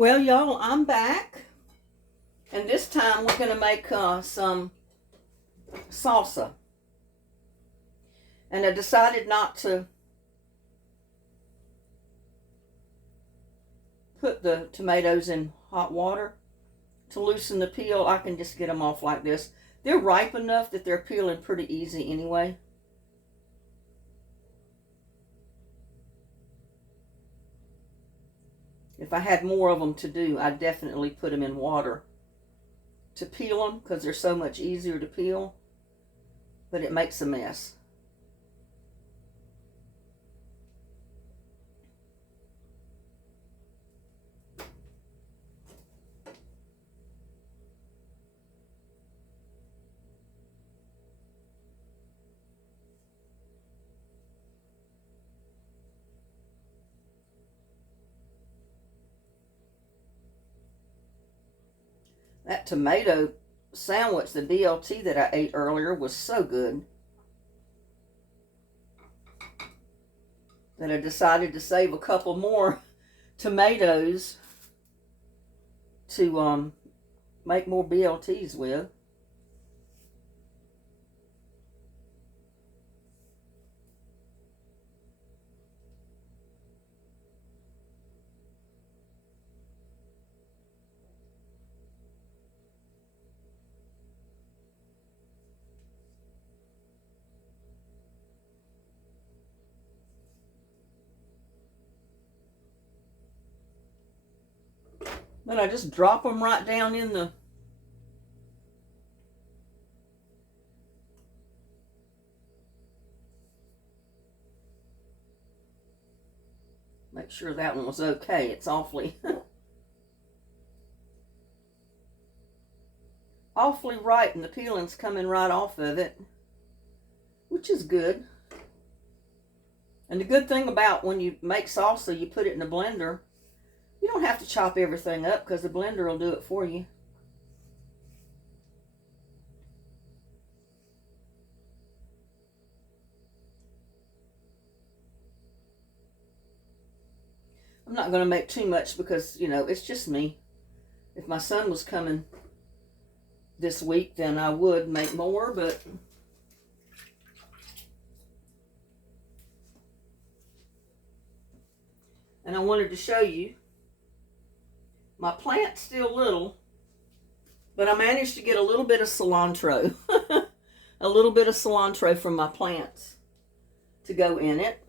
Well, y'all, I'm back. And this time we're going to make some salsa. And I decided not to put the tomatoes in hot water to loosen the peel. I can just get them off like this. They're ripe enough that they're peeling pretty easy anyway. If I had more of them to do, I'd definitely put them in water to peel them because they're so much easier to peel, but it makes a mess. That tomato sandwich, the BLT that I ate earlier, was so good that I decided to save a couple more tomatoes to make more BLTs with. Then I just drop them right down in the make sure that one was okay. It's awfully awfully ripe and the peeling's coming right off of it, which is good. And the good thing about when you make salsa, you put it in a blender, you don't have to chop everything up because the blender will do it for you. I'm not going to make too much because, you know, it's just me. If my son was coming this week, then I would make more, but and I wanted to show you my plant's still little, but I managed to get a little bit of cilantro. A little bit of cilantro from my plants to go in it.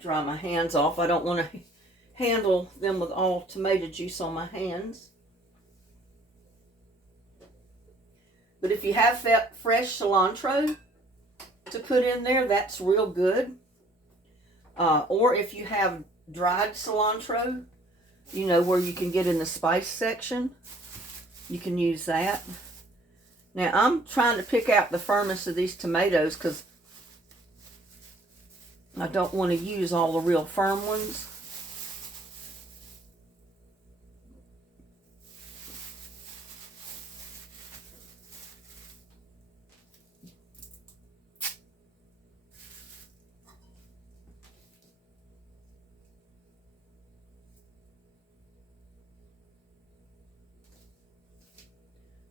Dry my hands off. I don't want to handle them with all tomato juice on my hands. But if you have fresh cilantro to put in there, that's real good. Or if you have dried cilantro, you know, where you can get in the spice section, you can use that. Now, I'm trying to pick out the firmest of these tomatoes because I don't want to use all the real firm ones.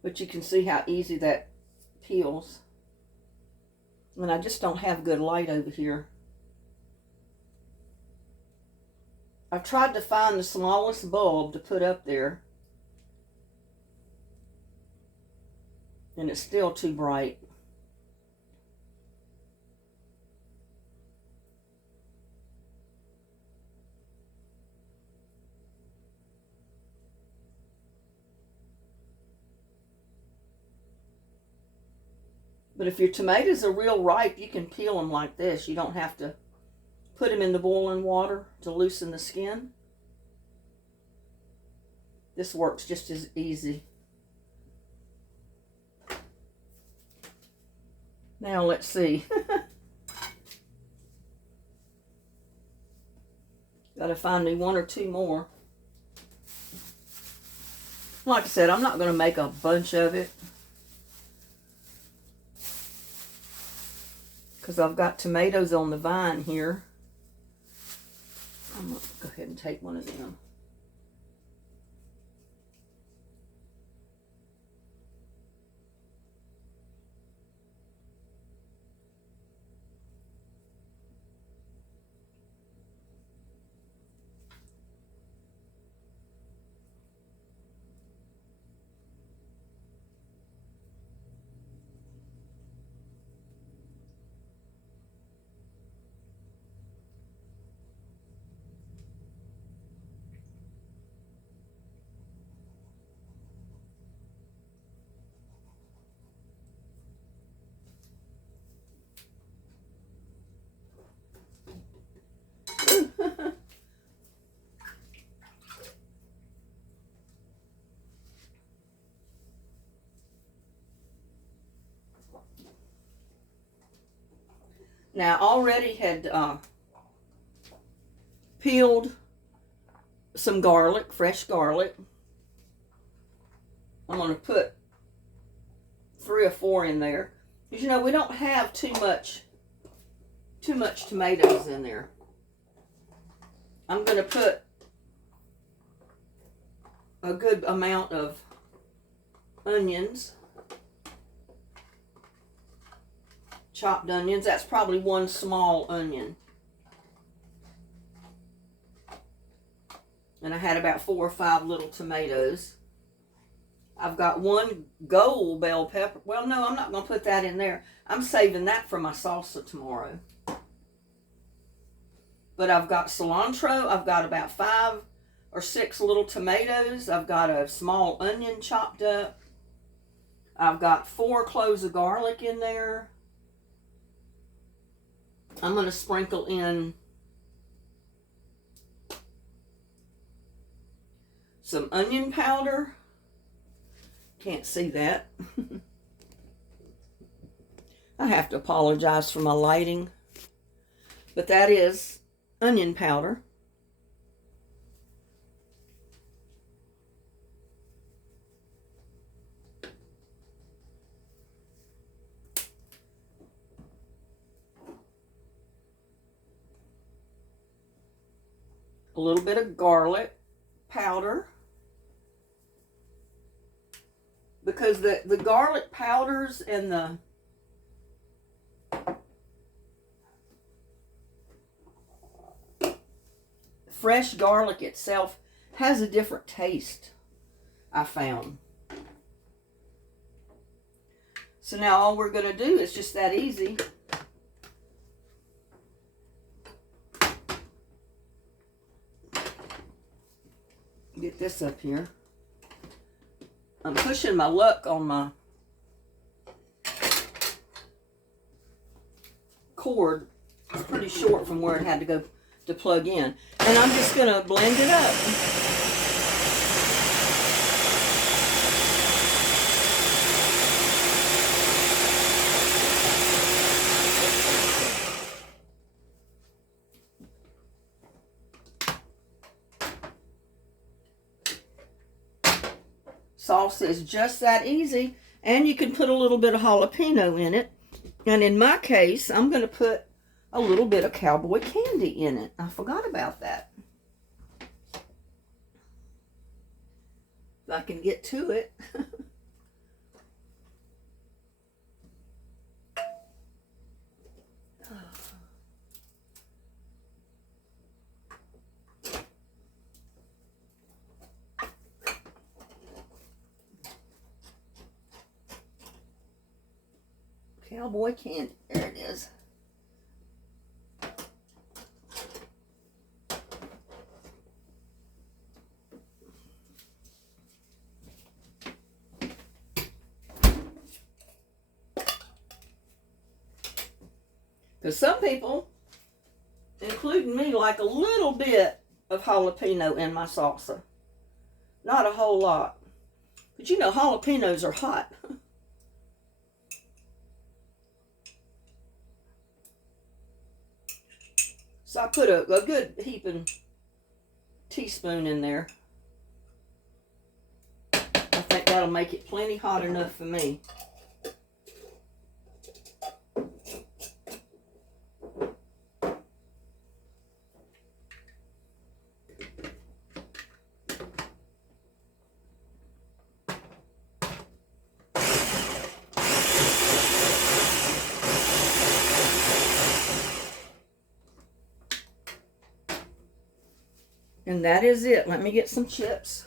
But you can see how easy that peels. And I just don't have good light over here. I've tried to find the smallest bulb to put up there, and it's still too bright. But if your tomatoes are real ripe, you can peel them like this. You don't have to put them in the boiling water to loosen the skin. This works just as easy. Now let's see. Got to find me one or two more. Like I said, I'm not going to make a bunch of it, because I've got tomatoes on the vine here. I'm going to go ahead and take one of them. Now, I already had peeled some garlic, fresh garlic. I'm going to put 3 or 4 in there. Because, you know, we don't have too much tomatoes in there. I'm going to put a good amount of onions. Chopped onions. That's probably 1 small onion. And I had about 4 or 5 little tomatoes. I've got 1 gold bell pepper. Well, no, I'm not going to put that in there. I'm saving that for my salsa tomorrow. But I've got cilantro. I've got about 5 or 6 little tomatoes. I've got a small onion chopped up. I've got 4 cloves of garlic in there. I'm going to sprinkle in some onion powder. Can't see that. I have to apologize for my lighting. But that is onion powder. A little bit of garlic powder. Because the garlic powders and the fresh garlic itself has a different taste, I found. So now all we're going to do is just that easy. Get this up here. I'm pushing my luck on my cord. It's pretty short from where it had to go to plug in. And I'm just going to blend it up. Salsa is just that easy, and you can put a little bit of jalapeno in it. And in my case, I'm going to put a little bit of cowboy candy in it. I forgot about that. If I can get to it. Cowboy candy. There it is. Because some people, including me, like a little bit of jalapeno in my salsa. Not a whole lot. But you know, jalapenos are hot. So I put a good heaping teaspoon in there. I think that'll make it plenty hot enough for me. And that is it. Let me get some chips.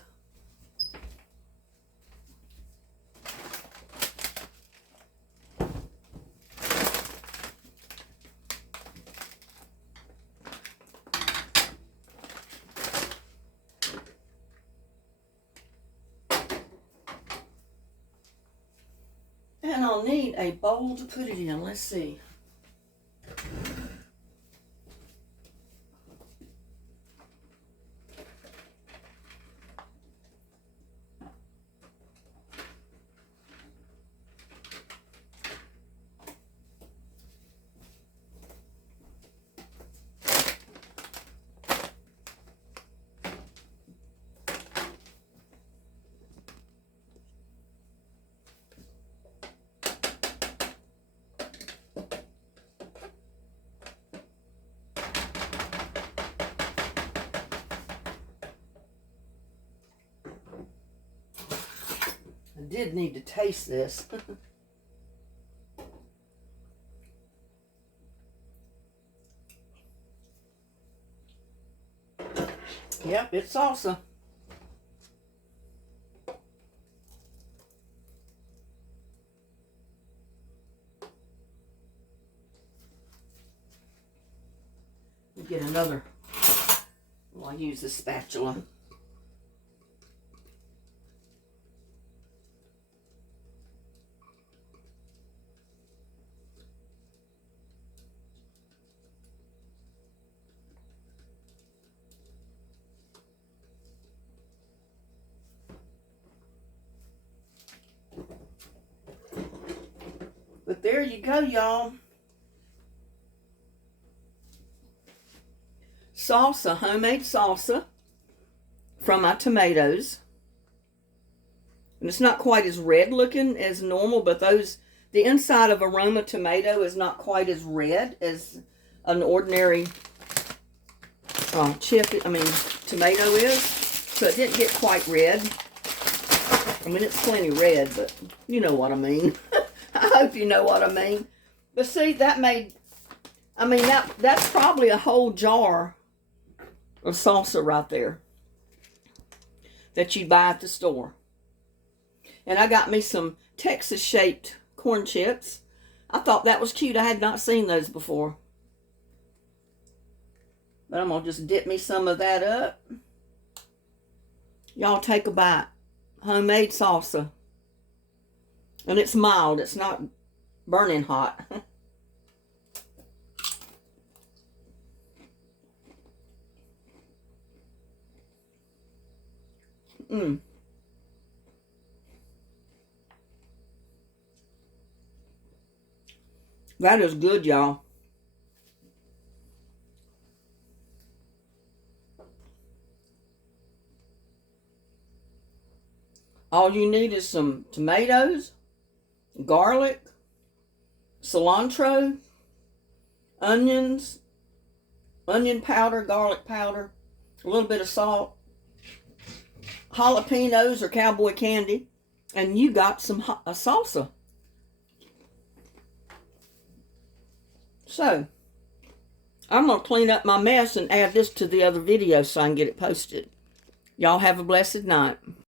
And I'll need a bowl to put it in. Let's see. I did need to taste this. Yep, it's salsa. Get another. Well, I'll use the spatula. But there you go, y'all. Salsa, homemade salsa from my tomatoes. And it's not quite as red looking as normal, but the inside of aroma tomato is not quite as red as an ordinary tomato is. So it didn't get quite red. I mean, it's plenty red, but you know what I mean. I hope you know what I mean. But see, that's probably a whole jar of salsa right there that you buy at the store. And I got me some Texas-shaped corn chips. I thought that was cute. I had not seen those before. But I'm going to just dip me some of that up. Y'all take a bite. Homemade salsa. And it's mild. It's not burning hot. That is good, y'all. All you need is some tomatoes, garlic, cilantro, onions, onion powder, garlic powder, a little bit of salt, jalapenos or cowboy candy, and you got some salsa. So, I'm going to clean up my mess and add this to the other video so I can get it posted. Y'all have a blessed night.